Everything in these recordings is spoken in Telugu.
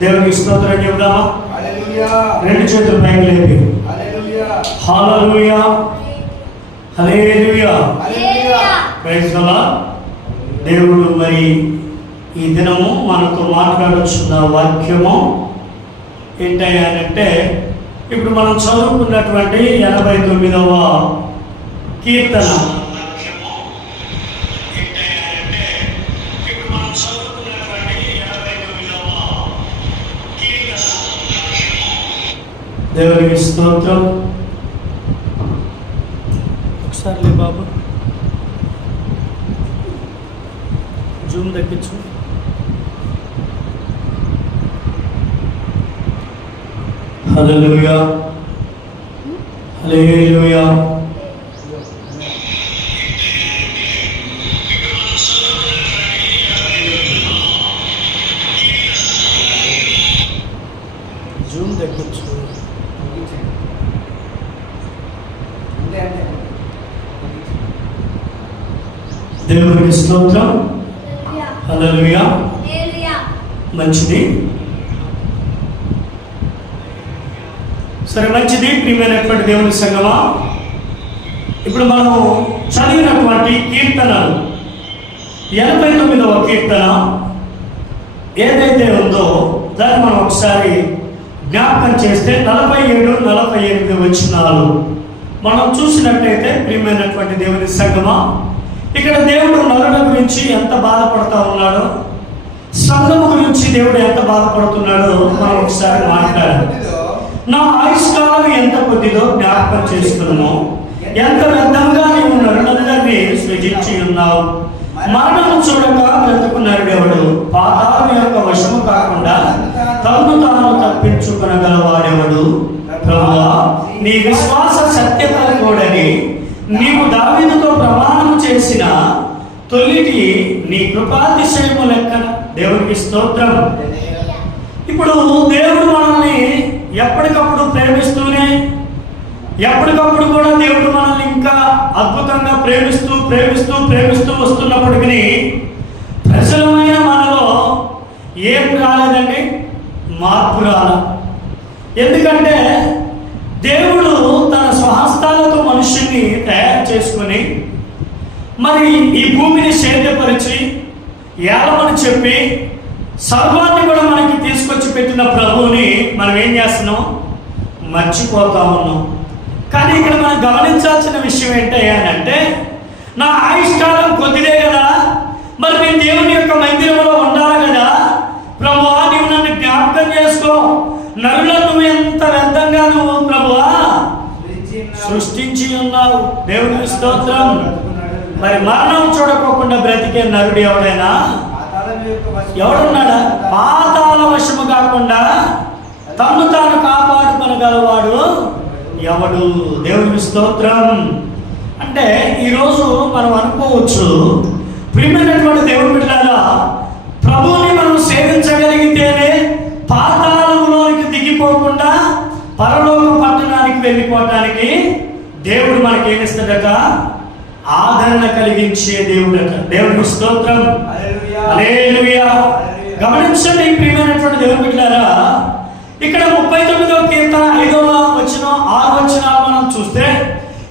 దేవునికి స్తోత్రం చెబుదామా? రెండు చేతులు పైకి లేపి. The lord. దేవుడు మరి ఈ దినము మనతో మాట్లాడుచున్న వాక్యము ఏంటంటే ఇప్పుడు మనం చదువుకున్నటువంటి ఎనభై తొమ్మిదవ కీర్తన. దేవునికి స్తోత్రం. ఒకసారి బాబు. జూమ్ తగ్గించు. హల్లెలూయా. హల్లెలూయా. స్తోత్రం. హల్లెలూయా. మంచిది. సరే మంచిది. ప్రియమైనటువంటి దేవుని సంగమా ఇప్పుడు మనం చదివినటువంటి కీర్తనలు. ఎనభై తొమ్మిదవ కీర్తన ఏదైతే ఉందో దాన్ని మనం ఒకసారి జ్ఞాపకం చేస్తే నలభై ఏడు నలభై ఎనిమిది వచ్చినాలు మనం చూసినట్లయితే ప్రియమైనటువంటి దేవుని సంగమా ఇక్కడ దేవుడు నరుల గురించి ఎంత బాధపడతా ఉన్నాడో సంఘము గురించి దేవుడు ఎంత బాధపడుతున్నాడో మనం ఒకసారి మాట్లాడాలి. నా ఆయుష్కాలం ఎంత కొద్దిదో జ్ఞాపకం చేసుకున్నాను. ఎంత వ్యర్థంగా నీవు నరులందరినీ సృజించి ఉన్నావు. మరణము చూడక బ్రతుకున్నాడు ఎవడు పాతాళం యొక్క వశము కాకుండా తను తాను తప్పించుకునగలవాడెవడు? ప్రభువా నీ విశ్వాస సత్యత కూడని నీవు దావీదుతో ప్రమాణం చేసిన తొలిటి నీ కృపాతిశయము లెక్కన దేవునికి స్తోత్రం. ఇప్పుడు దేవుడు మనల్ని ఎప్పటికప్పుడు ప్రేమిస్తూనే ఎప్పటికప్పుడు కూడా దేవుడు మనల్ని ఇంకా అద్భుతంగా ప్రేమిస్తూ ప్రేమిస్తూ ప్రేమిస్తూ వస్తున్నప్పటికీ ప్రజలమైన మనలో ఏం రాలేదండి? మార్పు రాల. ఎందుకంటే దేవుడు తన స్వహస్తాలతో మనుషుల్ని తయారు చేసుకొని మరి ఈ భూమిని సేద్యపరిచి ఏలమని చెప్పి సర్వాన్ని కూడా మనకి తీసుకొచ్చి పెట్టిన ప్రభువుని మనం ఏం చేస్తున్నాం? మర్చిపోతా ఉన్నాం కానీ ఇక్కడ మనం గమనించాల్సిన విషయం ఏంటంటే అంటే నా ఆయుష్కాలం కొద్దిదే కదా. మరి నేను దేవుని యొక్క మందిరంలో ఉండాలి కదా. ప్రభువా నీవు నన్ను జ్ఞాపకం చేసుకో. నరులను నువ్వు ఎంత వ్యర్థంగా నువ్వు ప్రభువా సృష్టించి ఉన్నావు. దేవుని స్తోత్రం. మరి మరణం చూడకోకుండా బ్రతికే నరుడు ఎవడైనా? ఎవడున్నాడా? పాతాల వశము కాకుండా తను తాను కాపాడుకొనగలవాడు ఎవడు? దేవుని స్తోత్రం. అంటే ఈరోజు మనం అనుకోవచ్చు ప్రియమైనటువంటి దేవుని బిడ్డలారా ప్రభువుని మనం సేవించగలిగితేనే పాతాళంలోనికి దిగిపోకుండా పరలోక పట్టణానికి వెళ్ళిపోవటానికి దేవుడు మనకి ఏమిస్తాడట ఆదరణ కలిగించే దేవుడట. దేవుని స్తోత్రం. గమనించండి ప్రియమైనటువంటి దేవుని బిడ్డలారా ఇక్కడ ముప్పై తొమ్మిదవ కీర్తన ఐదవ వచ్చిన ఆరు వచనాలు మనం చూస్తే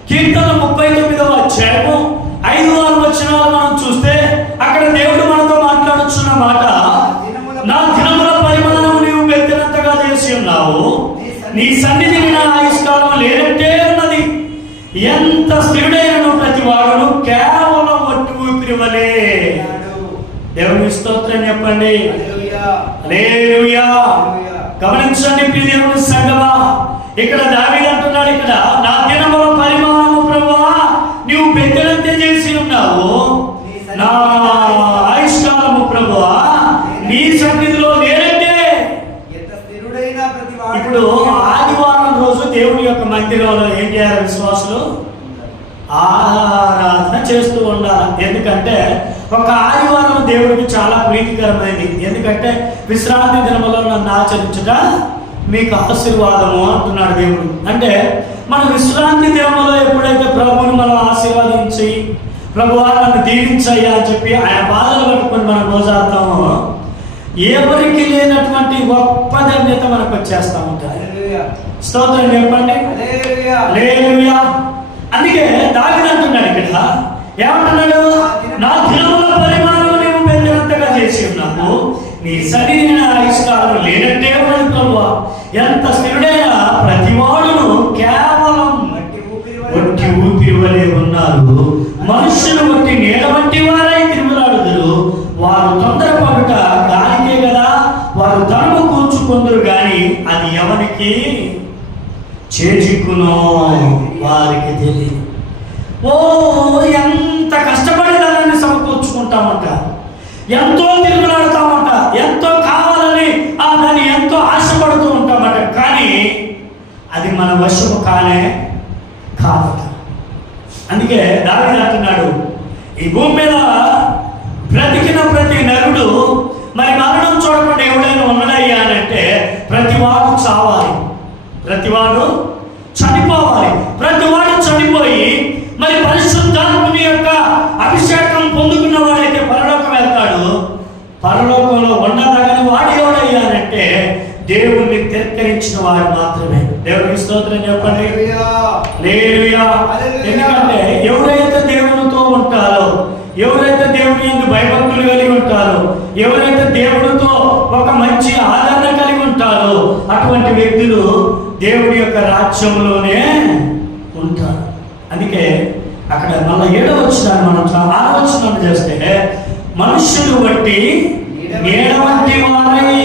కీర్తన ముప్పై తొమ్మిదవ అధ్యాయము ఐదు ఆరు వచనాలు మనం చూస్తే అక్కడ దేవుడు మనతో మాట్లాడుచున్న మాట నా దినముల పరిమాణము నీవు పెద్దినంతగా చేసి ఉన్నావు. నీ సన్నిధిని నా ఆయుష్కాలం లేనట్టే ఉన్నది. ఎంత స్థిరుడైన వాడును. కేవలం ఒట్టు ఊపిరి వలే. దేవుని స్తోత్రం చెప్పండి. గమనించండి దేవుని సంగమా. ఇక్కడ దావీదు అంటున్నాడు ఇక్కడ నా దినముల పరిమాణము ప్రభువా నీవు పెద్దలంతే చేసి ఉన్నావు. నా ఆయుష్కాలము ప్రభువా నీ సన్నిధిలో లేనంటే ఇప్పుడు ఆదివారం రోజు దేవుని యొక్క మందిరంలో ఏం చేయాలి? విశ్వాసులు చేస్తూ ఉండాలి. ఎందుకంటే ఒక ఆదివారం దేవుడికి చాలా ప్రీతికరమైనది ఎందుకంటే విశ్రాంతి దినములో నన్ను ఆచరించుట మీకు ఆశీర్వాదము అంటున్నాడు దేవుడు. అంటే మన విశ్రాంతి దినములో ఎప్పుడైతే ప్రభువుని మనం ఆశీర్వదించి ప్రభువా నన్ను దీవించయ్యా అని చెప్పి ఆయన బాధలు పట్టుకొని మనం మోజాడతామో ఎవరికి లేనటువంటి గొప్ప ధన్యత మనకు వచ్చేస్తా ఉంటాయి. హల్లెలూయా. స్తోత్రం చెప్పండి. అందుకే దావిది అంటున్నాడు ఇక్కడ. ఏమంటున్నాడు? నా దినముల పరిమాణం నీవు పెంచినంతగా చేసి ఉన్నావు. నీ నా ఆయుష్కాలం లేనట్టే ఉన్నది ప్రభువా. ఎంత స్థిరుడైన ప్రతివాడును కేవలం ఒట్టి ఊపిరి వలె ఉన్నారు మనుషులు ఒట్టి నీడ వంటి వారై తిరుగులాడుదురు. వారు తొందరపడుట గాలికే కదా వారు ధనము కూర్చుకుందరు గాని అది ఎవరికి చేజిక్కునో వారికి తెలియదు. ఓ ఎంత కష్టపడి దాన్ని సమకూర్చుకుంటామంట. ఎంతో తిరుగులాడతామంట. ఎంతో కావాలని ఆ దాన్ని ఎంతో ఆశపడుతూ ఉంటామట. కానీ అది మన వశము కానే కాదట. అందుకే దాని అంటున్నాడు ఈ భూమి మీద బ్రతికిన ప్రతి నరుడు మరి మరణం చూడకుండా ఎవడైనా ఉన్నాడయ్యా అని అంటే ప్రతివాడు చావాలి. ప్రతివాడు చనిపోవాలి. ప్రతివాడు చనిపోయి మరి పరిశుద్ధాత్ముని యొక్క అభిషేకం పొందుకున్న వాడైతే పరలోకం వెళ్తాడు. పరలోకంలో ఉండదగని వాడు ఎవడయ్యానంటే దేవుణ్ణి తిరస్కరించిన వాడు మాత్రమే. దేవునికి స్తోత్రం చెప్పండి. ఎందుకంటే ఎవరైతే దేవునితో ఉంటారో ఎవరైతే దేవుని యందు భయభక్తులు కలిగి ఉంటారో ఎవరైతే దేవుడితో ఒక మంచి ఆదరణ కలిగి ఉంటారో అటువంటి వ్యక్తులు దేవుడి యొక్క రాజ్యంలోనే ఉంటారు. అందుకే అక్కడ మళ్ళీ ఏడవ వచ్చిన మనం చాలా ఆలోచన చేస్తే మనుషులు బట్టి నీడ వంటి వారై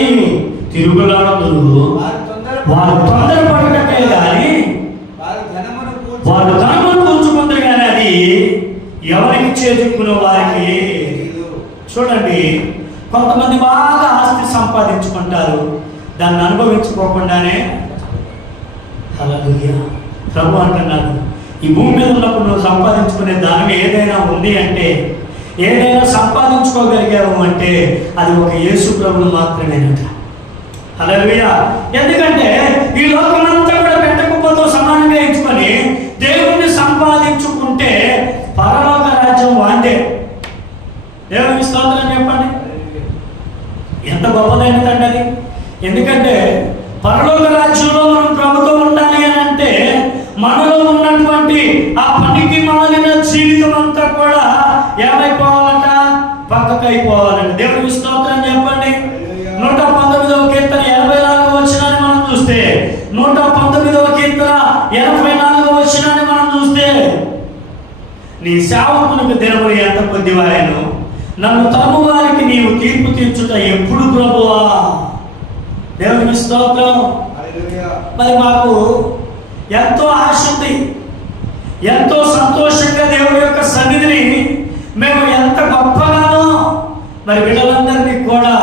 తిరుగులాడుతురు వారు తొందర వారు తొందరపడటమే కానీ వారు ధనమును కూర్చుకుంటారు కానీ అది ఎవరికి చేతుక్కున్న వారికి. చూడండి కొంతమంది బాగా ఆస్తి సంపాదించుకుంటారు దాన్ని అనుభవించుకోకుండానే హల్లెలూయా ప్రభు అంటున్నాడు ఈ భూమి మీద ఉన్నప్పుడు నువ్వు సంపాదించుకునే దానం ఏదైనా ఉంది అంటే ఏదైనా సంపాదించుకోగలిగావు అంటే అది ఒక యేసు ప్రభులు మాత్రమేనట. అలా ఎందుకంటే ఈ లోకమంతా కూడా పెట్టకపోతూ సమానంగా ఎంచుకొని దేవుణ్ణి సంపాదించుకుంటే పరలోక రాజ్యం వాందే. దేవుని స్తోత్రం చెప్పండి. ఎంత గొప్పదైనదండి అది. ఎందుకంటే పరలోక రాజ్యంలో మనం ప్రభుత్వం ఉండాలి అని మనలో ఉన్నటువంటి ఆ పనికి మాలిన జీవితం అంతా కూడా ఏమైపోవాలంట? పక్కకు అయిపోవాలంట దేవుని స్తోత్రం చెప్పండి. నూట పంతొమ్మిదవ కీర్తన ఎనభై నాలుగు వచ్చినాన్ని మనం చూస్తే నూట పంతొమ్మిదవ కీర్తన ఎనభై నాలుగవ వచ్చినాన్ని మనం చూస్తే నీ సేవకునికి దినములు ఎంత కొద్దివాయను నన్ను తమ్ము వారికి నీవు తీర్పు తీర్చుట ఎప్పుడు ప్రభువా? దేవునికి స్తోత్రం. మరి మాకు ఎంతో ఆశ ఉంది ఎంతో సంతోషంగా దేవుడి యొక్క సన్నిధిని మేము ఎంత గొప్పగానో మరి బిడ్డలందరినీ కూడా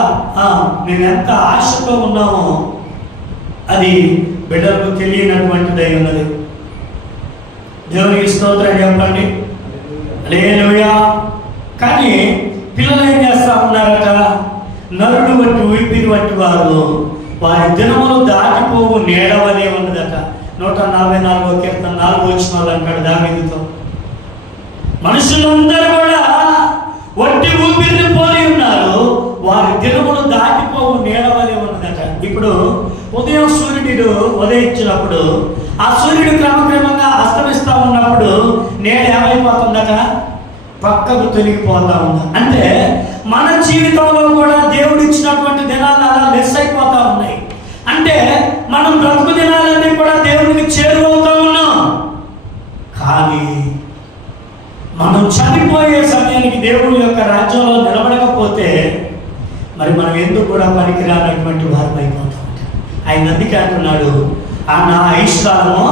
మేము ఎంత ఆశతో ఉన్నామో అది బిడ్డలకు తెలియనటువంటిదై ఉన్నది. దేవునికి స్తోత్రం చెప్పండి. హల్లెలూయా. కానీ పిల్లలు ఏం చేస్తా ఉన్నారట? నరుడు వంటి ఊపిరి వంటి వారు వారి దినములు దాటిపోవు నేడవనే ఉన్నదట. నూట నలభై నాలుగో కీర్తన నాలుగు వచ్చిన వాళ్ళు అంటాడు దావీదుతో. మనుషులందరూ కూడా ఒట్టి ఊపిరిని పోలి ఉన్నారు. వారి దినములు దాటిపోవు నీడవలే ఉన్నదట. ఇప్పుడు ఉదయం సూర్యుడు ఉదయించినప్పుడు ఆ సూర్యుడు క్రమక్రమంగా అస్తమిస్తా ఉన్నప్పుడు నేడు ఏమైపోతుందట? పక్కకు తొలగిపోతా ఉంది. అంటే మన జీవితంలో కూడా దేవుడు ఇచ్చినటువంటి దినాలు అలా లెస్ అయిపోతా ఉన్నాయి. అంటే మనం బ్రతుకు దినాలన్నీ కూడా దేవుడికి చేరువవుతా ఉన్నాం. కానీ మనం చనిపోయే సమయానికి దేవుడి యొక్క రాజ్యంలో నిలబడకపోతే మరి మనం ఎందుకు కూడా పనికిరానటువంటి వారం అయిపోతూ ఉంటాం ఆయన అందుకే అంటున్నాడు ఆ నా ఐష్కాలము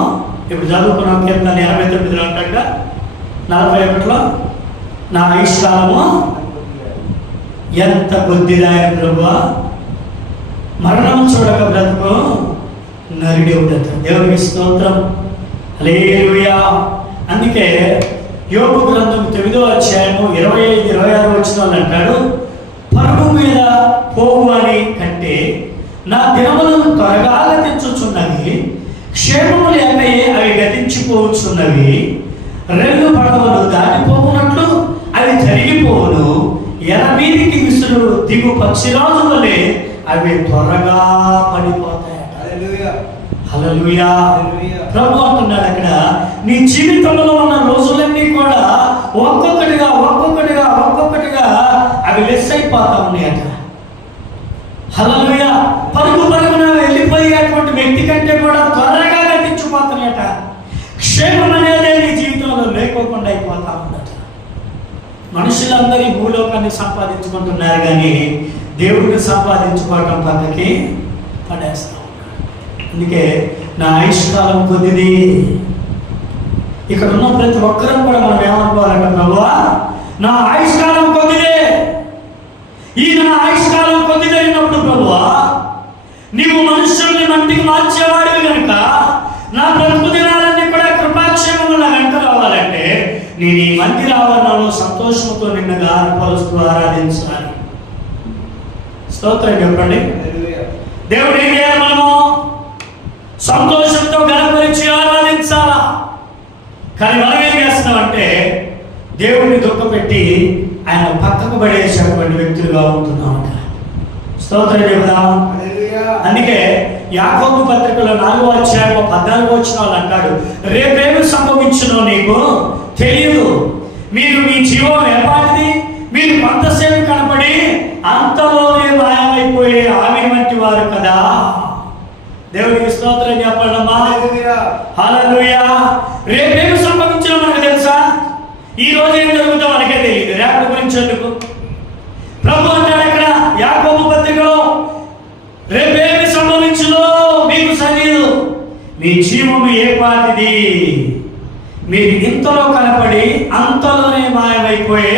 ఇప్పుడు చదువుకున్నాం కింద ఎనభై తొమ్మిదిలో అంటాడుగా? నలభై ఒకటిలో? నా ఐష్కాలము ఎంత కొద్దిదాయన ప్రభు? మరణం చూడక బ్రతుకు నరుడేవుడట దేవునికి స్తోత్రం. హల్లెలూయా. అందుకే యోగు గ్రంథం తొమ్మిదో అధ్యాయము ఇరవై ఐదు ఇరవై ఆరు వచ్చిన అంటాడు పరుగు మీద పోవు అని కంటే నా దినములను త్వరగా గతించుచున్నవి క్షేమము లేకయే అవి గతించిపోవచ్చున్నవి రెండు పడవలు దాటిపోవునట్లు అవి జరిగిపోవును ఎర మీదికి విసురు దిగు పక్షిరాజు వలె అవి త్వరగా హల్లెలూయా. హల్లెలూయా. ప్రభు అంటున్నాడు అక్కడ నీ జీవితంలో ఉన్న రోజులన్నీ కూడా ఒక్కొక్కటిగా ఒక్కొక్కటిగా ఒక్కొక్కటిగా అవి లెస్ అయిపోతా ఉన్నాయట. హల్లెలూయా. పరుగు పరుగున వెళ్ళిపోయేటువంటి వ్యక్తి కంటే కూడా త్వరగా గతించిపోతున్నాయట క్షేమం అనేది నీ జీవితంలో లేకోకుండా అయిపోతా ఉందట మనుషులందరూ భూలోకాన్ని సంపాదించుకుంటున్నారు కానీ దేవుడిని సంపాదించుకోవటం పక్కకి పడేస్తాం అందుకే నా ఆయుష్కాలం కొద్దిది. ఇక్కడ ఉన్న ప్రతి ఒక్కరం కూడా మనం ఏమనుకోవాలంటే ప్రభువా నా ఆయుష్కాలం కొద్దిదే. ఈ నా ఆయుష్కాలం కొద్దిదైనప్పుడు ప్రభువా నీవు మనుషుల్ని మట్టికి మార్చేవాడివి కనుక నా ప్రతి దినాలన్నీ కూడా కృపాక్షేమము నా వెంట రావాలంటే నేను ఈ మందిర ఆవరణలో సంతోషంతో నిన్నగా అనుపరుస్తూ ఆరాధించాలి స్తోత్రం చెప్పండి. దేవుడు ఏం చేయాలి మనము? సంతోషంతో గణపరిచి ఆరాధించాలా కానీ మనం ఏం చేస్తున్నామంటే దేవుడిని దుఃఖపెట్టి ఆయన పక్కకు పడేసేటువంటి వ్యక్తులుగా ఉంటున్నామట స్తోత్రం చెబుదాం అందుకే యాకోబు పత్రికలో నాలుగో అధ్యాయం పద్నాలుగో వచ్చిన వాళ్ళు అంటాడు రేపేమి సంభవించునో నీకు? తెలియదు. మీరు మీ జీవం ఎపాటిది మీరు కొంతసేపు కనపడి అంతలోనే మాయమైపోయే ఆమె వంటి వారు కదా. దేవుడికి స్తోత్రం చెప్పండమ్మా. హల్లెలూయా. రేపేమి సంభవించినా మనకు తెలుసా? ఈ రోజు ఏం జరుగుతుందో మనకే తెలియదు. రేపటి గురించి ఎందుకు? ప్రభు అంటాడు అక్కడ యాకోబు పత్రికలో రేపేమి సంభవించునో మీకు తెలియదు మీ జీవము ఏ పాటిది మీరు ఇంతలో కనపడి అంతలోనే మాయమైపోయే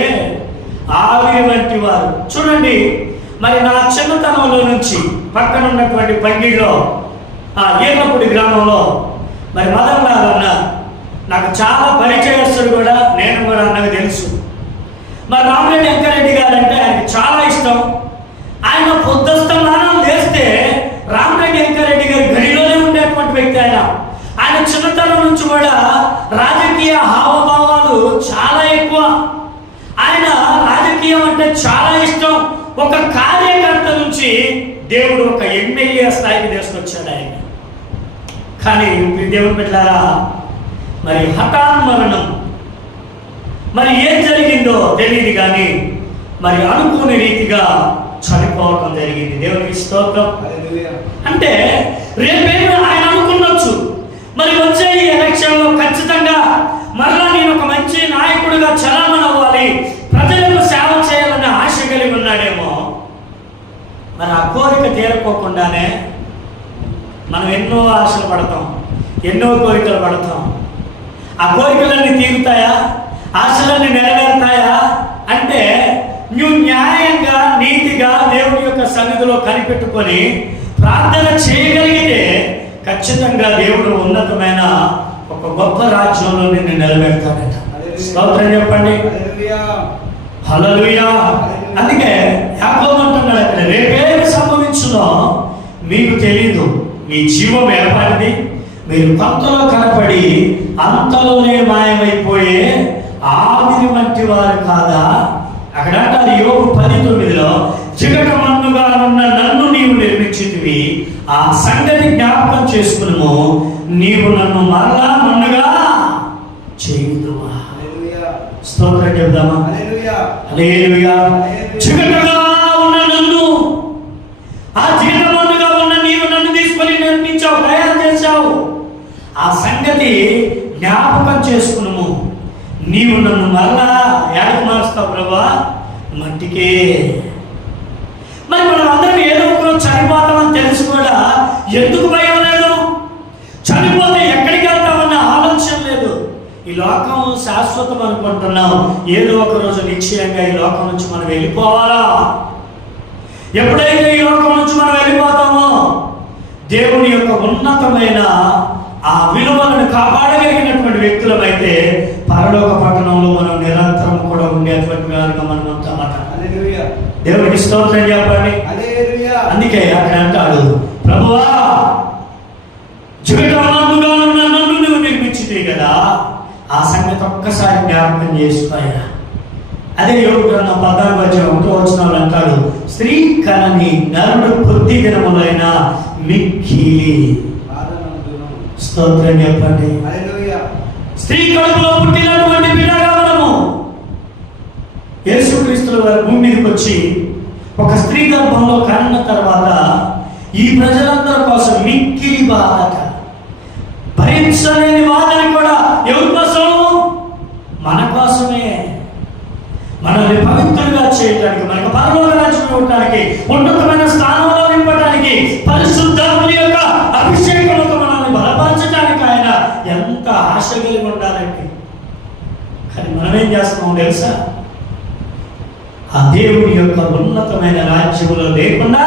ఆవిరి వంటి వారు. చూడండి మరి నా చిన్నతనంలో నుంచి పక్కన ఉన్నటువంటి పంగిళ్ళలో ఆ ఈర్లపూడి గ్రామంలో మరి మదన్ గారు అన్న నాకు చాలా పరిచయస్తుడు కూడా నేను కూడా అన్నకు తెలుసు. మరి రామరెడ్డి వెంకరెడ్డి గారు అంటే ఆయనకి చాలా ఇష్టం. ఆయన పొద్దుస్తమానం లేస్తే రామరెడ్డి వెంకరెడ్డి గారి గడిలోనే ఉండేటువంటి వ్యక్తి ఆయన. ఆయన చిన్నతనం నుంచి కూడా రాజకీయ హావభావాలు చాలా ఎక్కువ. ఆయన రాజకీయం అంటే చాలా ఇష్టం. ఒక కార్యకర్త నుంచి దేవుడు ఒక ఎమ్మెల్యే స్థాయికి తీసుకొచ్చాడు ఆయన. కానీ దేవుని పెట్టారా మరి హఠాన్ మరణం మరి ఏం జరిగిందో తెలియదు కానీ మరి అనుకోని రీతిగా చనిపోవటం జరిగింది. దేవునికి స్తోత్రం. అంటే రేపేమి ఆయన అనుకున్నచ్చు. మరి వచ్చే ఈ ఎలక్షన్లో ఖచ్చితంగా మరలా నేను ఒక మంచి నాయకుడిగా చలామణి అవ్వాలి. ప్రజలకు సేవ చేయాలన్న ఆశ కలిగి ఉన్నాడేమో. మరి ఆ కోరిక తీరకోకుండానే మనం ఎన్నో ఆశలు పడతాం ఎన్నో కోరికలు పడతాం. ఆ కోరికలన్నీ తీరుతాయా? ఆశలన్నీ నెరవేరుతాయా? అంటే నువ్వు న్యాయంగా నీతిగా దేవుని యొక్క సన్నిధిలో కనిపెట్టుకొని ప్రార్థన చేయగలిగితే ఖచ్చితంగా దేవుడు ఉన్నతమైన ఒక గొప్ప రాజ్యంలో నిన్ను నిలబెడతాడట స్తోత్రం చెప్పండి. హల్లెలూయా. అందుకే యాకోబు అంటున్నాడు అక్కడ రేపేమి సంభవించునో మీకు తెలియదు మీ జీవం ఏర్పడింది. మీరు కొంతలో కనపడి అంతలోనే మాయమైపోయే ఆవిరి వంటి వారు కాదా? అక్కడ అంటారు యోగు పది తొమ్మిదిలో చిగట మన్నుగా ఉన్న నన్ను నీవు నిర్మించితివి. ఆ సంగతి జ్ఞాపకం చేసుకును నీవు నన్ను మరలా మన్నుగా హల్లెలూయా స్తోత్రం చెబుదామా హల్లెలూయా. చిగటగా ఉన్న నన్ను ఆ జీవితమందుగా ఉన్న నీవు నన్ను తీసుకొని నిర్మించావు తయారు చేశావు. ఆ సంగతి జ్ఞాపకం చేసుకును నీవు నన్ను మరలా యాడికి మారుస్తావు ప్రభా? మట్టికే. మరి మనం అందరం ఏదో ఒక చనిపోతామని తెలిసి కూడా ఎందుకు భయం లేదు చనిపోతే ఎక్కడికి వెళ్తామన్న ఆలోచన లేదు ఈ లోకం శాశ్వతం అనుకుంటున్నాం. ఏదో ఒక రోజు నిశ్చయంగా ఈ లోకం నుంచి మనం వెళ్ళిపోవాలా? ఎప్పుడైతే ఈ లోకం నుంచి మనం వెళ్ళిపోతామో దేవుని యొక్క ఉన్నతమైన ఆ విలువలను కాపాడగలిగినటువంటి వ్యక్తులమైతే పరలోక పట్టణంలో మనం నిరంతరం కూడా ఉండేటువంటి వారుగా మనం ఉంటామట. దేవునికి స్తోత్రం చెప్పండి. అందుకే అక్కడ అంటాడు ఒక్కసారి జ్ఞాపకం చేసుకోయా అదే యోగ గ్రంథం పద్నాలుగు వచ్చి ఒకటో వచ్చిన అంటాడు స్త్రీ కనని నరుడు కొద్ది దినములైన మిక్కిలి. స్తోత్రం చెప్పండి. స్త్రీ కడుపులో పుట్టినటువంటి బిడ్డగా మనము యేసుక్రీస్తుల వారి భూమి మీదకి వచ్చి ఒక స్త్రీ గర్భంలో కన్న తర్వాత ఈ ప్రజలందరి కోసం మిక్కిలి బాధట భరించలేని బాధని కూడా ఎవరి మన కోసమే మనల్ని పవిత్రంగా చేయడానికి మనకు పరలోక రాజ్యం ఇవ్వడానికి ఉన్నతమైన స్థానంలో నింపడానికి పరిశుద్ధాముల యొక్క అభిషేకంతో మనల్ని బలపరచడానికి ఆయన ఎంత ఆశ కలిగి ఉండాలండి కానీ మనం ఏం చేస్తున్నాం తెలుసా? ఆ దేవుని యొక్క ఉన్నతమైన రాజ్యంలో లేకుండా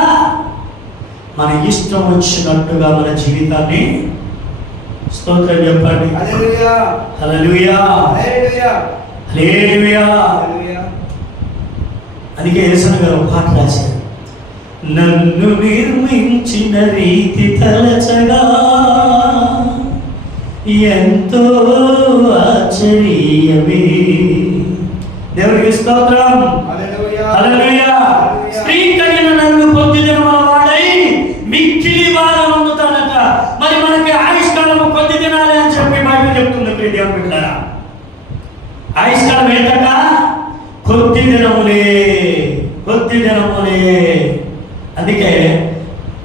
మన ఇష్టం వచ్చినట్టుగా మన జీవితాన్ని స్తోత్రం చెప్పండి. అందుకే యేసన గారు ఒక పాట రాశారు. నన్ను నిర్మించిన రీతి తలచగా ఎంతో ఆశ్చర్యమే. దేవుడికి స్తోత్రం. స్త్రీ ప్రియ ఆయుష్కాలం ఏంటట కొద్ది దినములే కొద్ది దినములే. అందుకే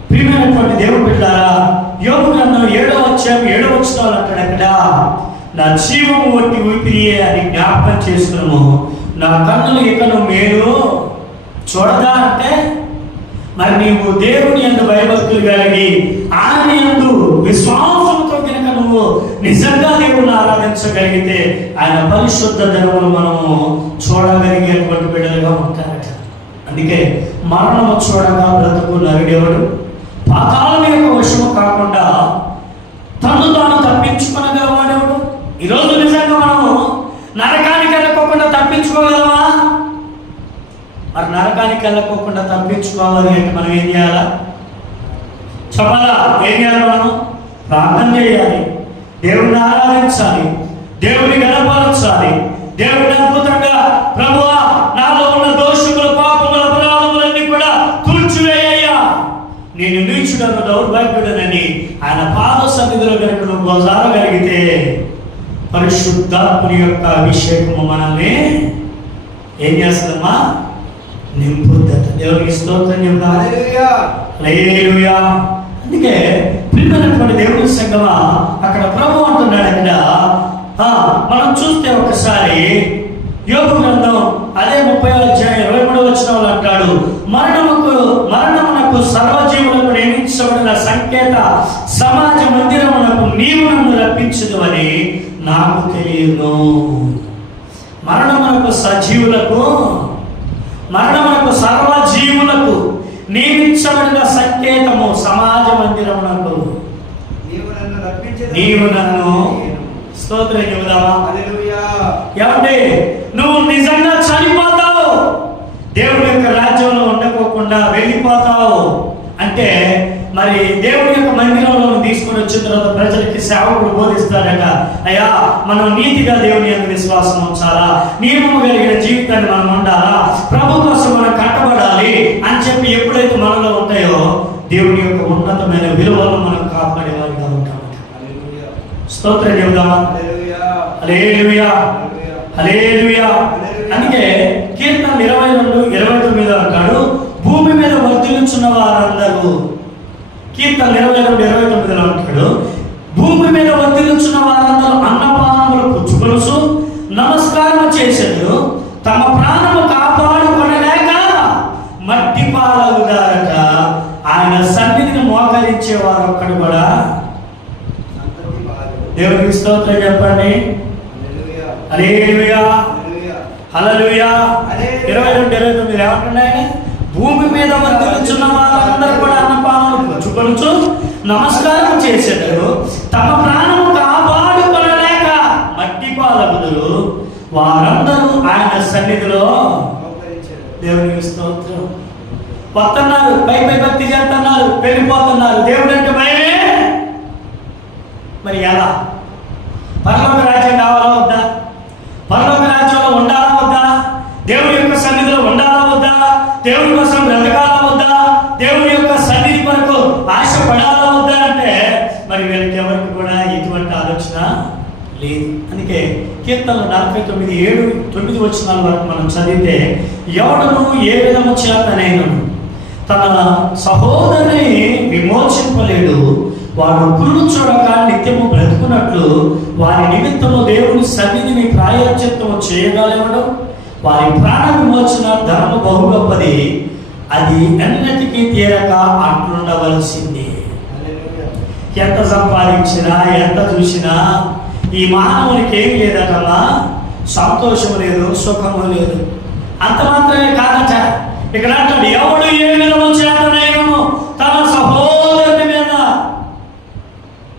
ప్రియమైనటువంటి దేవుడు పెట్టారా యోగు నన్ను ఏడో వచ్చాము ఏడో వచ్చిన అంటాడు అక్కడ నా జీవము వంటి ఊపిరియే అని జ్ఞాపకం చేసుకున్నాము. నా కన్నులు ఇకను మేలు చూడదా అంటే మరి నీవు దేవుని ఎందు భయభక్తులు కలిగి ఆయన ఎందు విశ్వాసంతో నిజంగా దేవుణ్ణి ఆరాధించగలిగితే ఆయన పరిశుద్ధ ధనములు మనము చూడగలిగేటువంటి బిడ్డలుగా ఉంటారట. అందుకే మరణము చూడగా బ్రతుకు నరుడేవాడు? పాతాళం యొక్క విషయం కాకుండా తను తాను తప్పించుకునగలవాడేవాడు ఈరోజు నిజంగా మనము నరకానికి వెళ్ళకోకుండా తప్పించుకోగలమా? మరి నరకానికి వెళ్ళకోకుండా తప్పించుకోవాలి అంటే మనం ఏం చేయాలా? చెప్పాలా? ఏం చేయాలి మనం ప్రార్థన చేయాలి. దేవుడిని ఆరాధించాలి. దేవుని గణపరచాలి. దేవుని అద్భుతంగా ప్రభువా నాలో ఉన్న దోషముల పాపముల అపరాధములన్నీ కూడా కూర్చివేయ్యా నేను నీచుడను దౌర్భాగ్యుడనని ఆయన పాద సన్నిధిలో కనుక గోజారగలిగితే పరిశుద్ధాత్ముని యొక్క అభిషేకము మనల్ని ఏం చేస్తుందమ్మా? నింపుద్దట. దేవునికి స్తోత్రం. హల్లెలూయా. అందుకే ప్రియమైనటువంటి దేవుని సంగమ అక్కడ ప్రభు అంటున్నాడు అక్కడ ఆ, మనం చూస్తే ఒకసారి యోగ గ్రంథం అదే ముప్పై అధ్యాయం ఇరవై మూడు వచ్చిన వాళ్ళు అంటాడు మరణముకు మరణమునకు సర్వజీవులకు నియమించబడిన సంకేత సమాజ మందిరమునకు నీవు నన్ను రప్పించదు అని నాకు తెలియదు. మరణమునకు సజీవులకు మరణమునకు సర్వజీవులకు నియమించబడిన సంకేతము సమాజ మందిరమునకు నీవు నన్ను రప్పించదు. నీవు నన్ను స్తోత్రం. ఏమంటే నువ్వు నిజంగా చనిపోతావు. దేవుడి యొక్క రాజ్యంలో ఉండకోకుండా వెళ్ళిపోతావు. అంటే మరి దేవుడి యొక్క మందిరంలో తీసుకొని వచ్చిన తర్వాత ప్రజలకి సేవకుడు బోధిస్తాడట అయ్యా మనం నీతిగా దేవుని యొక్క విశ్వాసం ఉంచాలా? నియమము కలిగిన జీవితాన్ని మనం ఉండాలా? ప్రభు కోసం మనం కట్టబడాలి అని చెప్పి ఎప్పుడైతే మనలో ఉంటాయో దేవుని యొక్క ఉన్నతమైన విలువలను మనం కాపాడేవారిగా ఉంటాం హల్లెలూయా. స్తోత్రం చెబుదామా? అందుకే కీర్తన ఇరవై రెండు ఇరవై తొమ్మిది అంటాడు భూమి మీద వర్ధిల్లుచున్న వారందరూ కీర్తన ఇరవై రెండు ఇరవై తొమ్మిదిలో అంటాడు భూమి మీద వర్ధిల్లుచున్న వారందరూ అన్నపానములు పుచ్చుకొలుసు నమస్కారం చేసేది తమ ప్రాణము కాపాడుకొనలేక మట్టి పాలవుదారట ఆయన సన్నిధిని మోకరించే వారు ఒక్కడు కూడా. దేవునికి స్తోత్రం చెప్పండి. హల్లెలూయా హల్లెలూయా. ఇరవై రెండు ఇరవై తొమ్మిది ఏమంటున్నాయి భూమి మీద వర్తిల్చున్న వారందరూ కూడా అన్నపానాలు పుచ్చుకొనుచు నమస్కారం చేసేటప్పుడు తమ ప్రాణము కాపాడుకొనలేక మట్టి పాలకులు వారందరూ ఆయన సన్నిధిలో మోకరించెదరు. దేవునికి స్తోత్రం. వస్తున్నారు పై పై భక్తి చేస్తున్నారు వెళ్ళిపోతున్నారు. దేవుడు అంటే భయమే. మరి ఎలా? పరలోక దేవుని కోసం బ్రతకాల వద్దా? దేవుని యొక్క సన్నిధి కొరకు ఆశ పడాలా వద్దా అంటే మరి వీళ్ళకి ఎవరికి కూడా ఎటువంటి ఆలోచన లేదు. అందుకే కీర్తన నలభై తొమ్మిది ఏడు తొమ్మిది వచ్చిన వరకు మనం చదివితే ఎవడను ఏ విధము చేతనైనా తన సహోదరుని విమోచింపలేడు. వాడు గురువు చూడక నిత్యము బ్రతుకున్నట్లు వారి నిమిత్తము దేవుని సన్నిధిని ప్రాయోచిత్వం చేయగలవడం? వారి ప్రాణ విమోచన ధర్మ బహు గొప్పది అది ఎన్నటికీ తీరక అట్లుండవలసింది. ఎంత సంపాదించినా ఎంత చూసినా ఈ మానవునికి ఏం లేదటమ్మా. సంతోషం లేదు సుఖము లేదు. అంత మాత్రమే కాదట. ఇక్కడ అంటాడు ఎవడు ఏ విధము తన సహోదరుని మీద.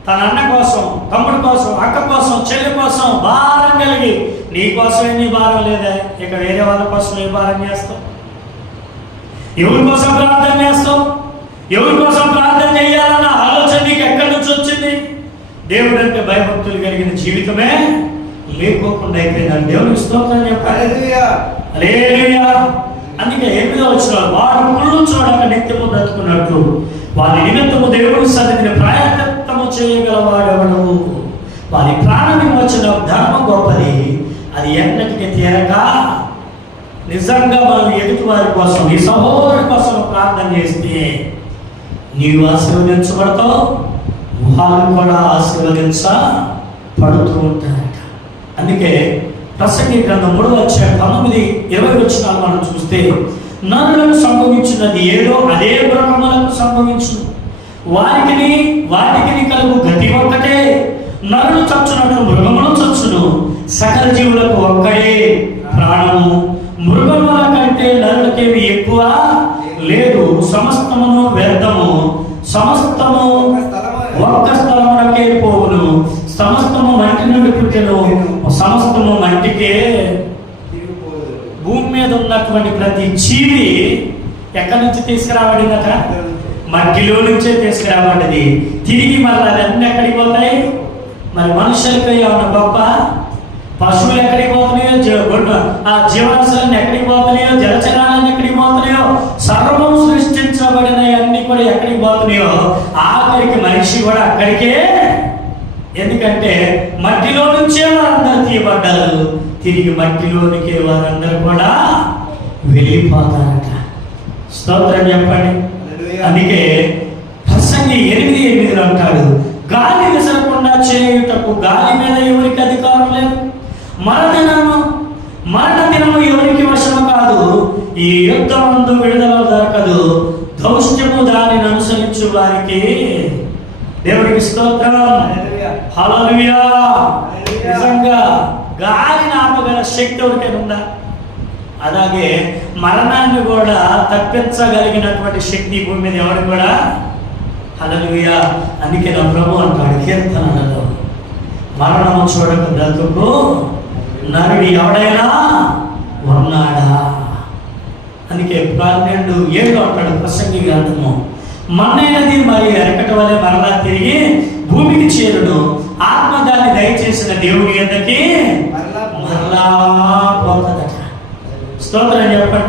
తన అన్న కోసం తమ్ముడి కోసం అక్క కోసం చెల్లి కోసం భారం కలిగి నీ కోసం నీ భారం లేదా. ఇక వేరే వాళ్ళ కోసం ఏ భారం చేస్తావు? ఎవరి కోసం ప్రార్థన చేస్తావు? ఎవరి కోసం ప్రార్థన చేయాలన్న ఆలోచన నీకు ఎక్కడి నుంచి వచ్చింది? దేవుడు అంటే భయభక్తులు కలిగిన జీవితమే లేకోకుండా అయిపోయింది దేవుని స్తోత్రం. హల్లెలూయా. అందుకే ఎనిమిదో వచ్చిన వాడు కుళ్ళు చూడక నిత్యము బ్రతుకున్నట్టు వారి నిమిత్తము దేవుని సన్నిధిని ప్రాయత్తము చేయగలవాడెవడు? వారి ప్రాణ విమోచన ధర్మ గొప్పది. అది ఎన్నటికి తీరక నిజంగా మనం ఎదుటి వారి కోసం నీ సహోదరు కోసం ప్రార్థన చేస్తే నీవు ఆశీర్వదించబడతావు గుహాలు కూడా ఆశీర్వదించబడుతూ ఉంటారట అందుకే ప్రసంగి గ్రంథం మూడవ వచ్చే పంతొమ్మిది ఇరవై వచ్చిన మనం చూస్తే నరులకు సంభవించినది ఏదో అదే బ్రహ్మలకు సంభవించు వారికి వాటికి కలుగు గతి ఒక్కటే. నరులు చచ్చునట్లు మృగములు చచ్చును. సకల జీవులకు ఒక్కడే ప్రాణము. మృగముల కంటే నరులకేమి ఎక్కువ లేదు. సమస్తమును వ్యర్థము. సమస్తము ఒక్క స్థలమునకే పోవును. సమస్తము మట్టి నుండి పుట్టెను. సమస్తము మట్టికే భూమి మీద ఉన్నటువంటి ప్రతి చీవి ఎక్కడి నుంచి తీసుకురాబడిందట? మట్టిలో నుంచే తీసుకురాబడ్డది. తిరిగి మళ్ళీ అన్నీ ఎక్కడికి పోతాయి? మరి మనుషులకి ఏమన్నా గొప్ప పశువులు ఎక్కడికి పోతున్నాయో? ఆ జీవరాశులన్నీ ఎక్కడికి పోతున్నాయో? జలచరాలన్నీ ఎక్కడికి పోతున్నాయో? సర్వం సృష్టించబడిన అన్ని కూడా ఎక్కడికి పోతున్నాయో? ఆఖరికి మనిషి కూడా అక్కడికే. ఎందుకంటే మట్టిలో నుంచే వారందరూ తీయబడ్డారు. తిరిగి మట్టిలోనికి వారందరూ కూడా వెళ్ళిపోతారట. స్తోత్రం చెప్పండి. అందుకే ప్రసంగి ఎనిమిది ఎనిమిదిలో అంటాడు. గాలి విసరకుండా చేయుటకు గాలి మీద ఎవరికి అధికారం లేదు? మరణము మరణ దినము ఎవరికి వశము కాదు? ఈ యుద్ధమందు విడుదల దొరకదు. దౌష్ట్యము దానిని అనుసరించు వారికి దేవుడికి స్తోత్రం. నిజంగా గాలిని ఆపగల శక్తి ఎవరికైనా ఉందా? అలాగే మరణాన్ని కూడా తప్పించగలిగినటువంటి శక్తి భూమి మీద ఎవరు కూడా హల్లెలూయా. అందుకే నా ప్రభు అంటాడు కీర్తనలలో మరణము చూడక బ్రతుకు నరుడు ఎవడైనా ఉన్నాడా? అందుకే పన్నెండు ఏళ్ళు అంటాడు ప్రసంగి గ్రంథము. మన్నైనది మరి ఎరకట వలె మరలా తిరిగి భూమికి చేరుడు. ఆత్మ దాన్ని దయచేసిన దేవుని యొద్దకి మరలా పోతుందట స్తోత్రం చెప్పండి.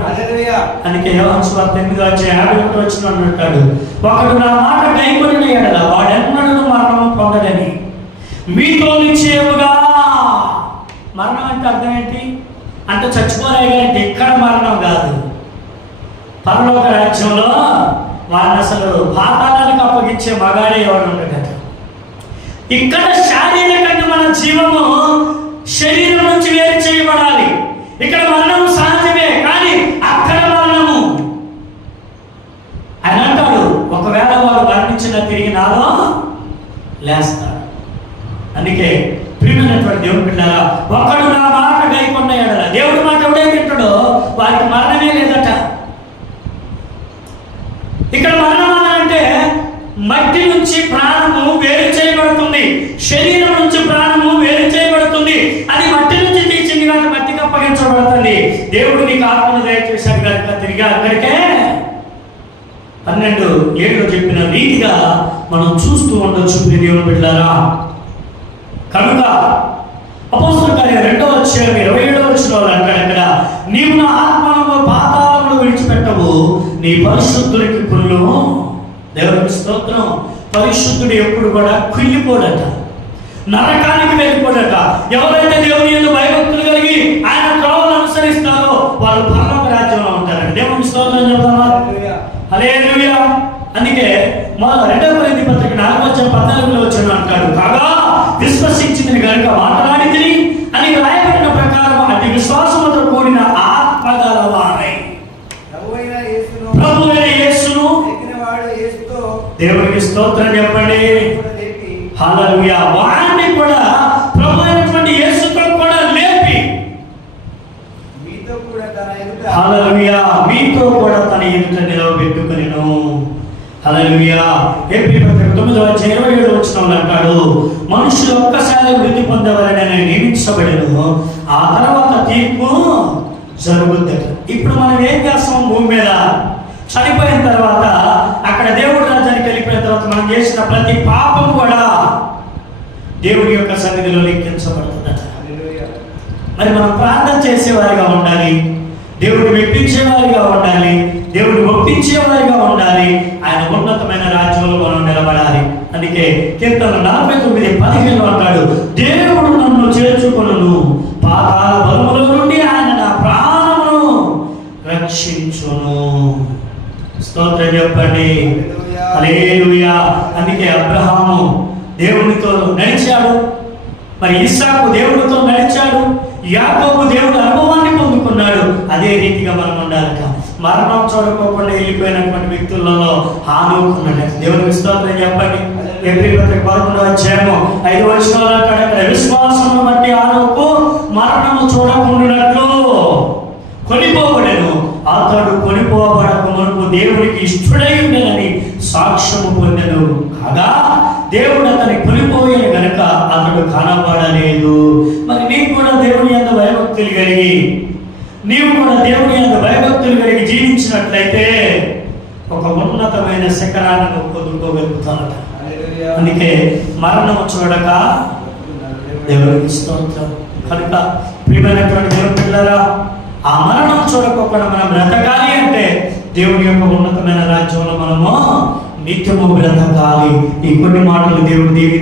అందుకే యోహాను సువార్త ఎనిమిది వచ్చే యాభై ఒకటి వచ్చిన అంటాడు ఒకడు నా మాట కైకొని ఎడల వాడెన్నడూ మరణం పొందడని. మీతో నిశ్చయముగా మరణం అంటే అర్థం ఏంటి? అంటే చచ్చిపోలే కానీ ఇక్కడ మరణం కాదు. పరలోక రాజ్యంలో వారిని అసలు పాతాళానికి అప్పగించే మగాడే ఎవరు ఉండగట ఇక్కడ శారీరకంగా మన జీవము శరీరం నుంచి వేరు చేయబడాలి. ఇక్కడ మరణము సహజమే కానీ అక్కడ మరణము ఆయన అంటాడు ఒకవేళ వారు మరణించిన తిరిగి నాలో లేస్తాడు. అందుకే ప్రియమైనటువంటి దేవుడు పిల్లరా ఒకడు నా మాట గైకొన్న ఎడల దేవుడి మాట ఎవడే తింటాడో వారికి మరణమే లేదట. ఇక్కడ మరణం అంటే మట్టి నుంచి ప్రాణము వేరు చేయబడుతుంది శరీరం నుంచి ప్రాణము వేరు చేయబడుతుంది అది మట్టి నుంచి తీసింది కానీ మట్టికి అప్పగించబడుతుంది. దేవుడు నీకు ఆత్మను దయచేశాడు కనుక తిరిగి అక్కడికే పన్నెండు ఏళ్ళు రీతిగా మనం చూస్తూ ఉండొచ్చు ప్రియ బిడ్డారా కనుక అపోస్తుల కార్య రెండవ అధ్యాయం ఇరవై ఏడవ వచ్చిన అక్కడ నీవు నా ఆత్మను పాతాలను విడిచిపెట్టవు. నీ పరిశుద్ధుడికి పుల్లు దేవునికి స్తోత్రం. పరిశుద్ధుడు ఎప్పుడు కూడా కుళ్ళిపోడట నరకానికి వెళ్ళిపోడట. ఎవరైతే దేవుని ఎందు భయభక్తులు కలిగి ఆయన త్రోవలు అనుసరిస్తారో వాళ్ళు వచ్చిన పద్నాలుగులో వచ్చిన అంటాడు కాగా విశ్వసించింది కనుక మాట్లాడింది అని రాయబడిన ప్రకారం అతి విశ్వాసముతో కూడిన ఆత్మ గలవారై ప్రభువైన యేసును దేవునికి స్తోత్రం చెప్పండి. హల్లెలూయా. వారిని కూడా ప్రభు అయినటువంటి యేసుతో కూడా లేపి మీతో కూడా తన ఎదుట హల్లెలూయా. మీతో కూడా తన ఎదుట నిలవబెట్టుకునేను. పత్రిక తొమ్మిదో ఇరవై ఏడు వచ్చిన అంటాడు మనుషులు ఒక్కసారి వృద్ధి పొందవాలని నేను నియమించబడను. ఆ తర్వాత తీర్పు జరుగుద్దట ఇప్పుడు మనం ఏం చేస్తాం భూమి మీద? చనిపోయిన తర్వాత అక్కడ దేవుడి రాజ్యానికి వెళ్ళిపోయిన తర్వాత మనం చేసిన ప్రతి పాపం కూడా దేవుడి యొక్క సన్నిధిలో లెక్కించబడుతుందట. హల్లెలూయా. మరి మనం ప్రార్థన చేసేవారిగా ఉండాలి? దేవుడు మెప్పించేవారిగా ఉండాలి. దేవుడు ఒప్పించేవారిగా ఉండాలి. ఆయన ఉన్నతమైన రాజ్యంలో మనం నిలబడాలి. అందుకే కీర్తన నలభై తొమ్మిది పదిహేను అంటాడు దేవుడు నన్ను చేర్చుకొను పాతాల బలముల నుండి ఆయన నా ప్రాణమును రక్షించును. స్తోత్రం చెప్పండి. హల్లెలూయా. అందుకే అబ్రహాము దేవునితో నడిచాడు. మరి ఇస్సాకు దేవుడితో నడిచాడు. యాకోబు దేవుడు అనుభవాన్ని పొందుకున్నాడు. అదే రీతిగా మనం ఉండాలట మరణం చూడకోకుండా వెళ్ళిపోయినటువంటి వ్యక్తులలో హానుకున్నాడు దేవుని స్తోత్రం చెప్పండి. ఏప్రిల్ పత్రిక పదకొండు ఐదు వచ్చిన అక్కడ విశ్వాసమును బట్టి ఆలోకు మరణము చూడకుండాట్లు కొనిపోబడను. అతడు కొనిపోబడక మనకు దేవుడికి ఇష్టడై ఉండనని సాక్ష్యము పొందను కాగా దేవుడు అతని కొనిపోయిన గనుక అతడు కనబడలేదు. దేవుని అంత భయభక్తులు కలిగి నీవు కూడా దేవుని అంత భయభక్తులు కలిగి జీవించినట్లయితే ఒక ఉన్నతమైన శిఖరాన్ని హల్లెలూయా. అందుకే మరణము చూడక దేవునికి స్తోత్రం. కనుక ప్రియమైనటువంటి దేవుని పిల్లరా ఆ మరణం చూడకోకుండా మనం బ్రతకాలి అంటే దేవుని యొక్క ఉన్నతమైన రాజ్యంలో మనము నిత్యము బ్రతకాలి. ఈ కొన్ని మాటలు దేవుడు దీవి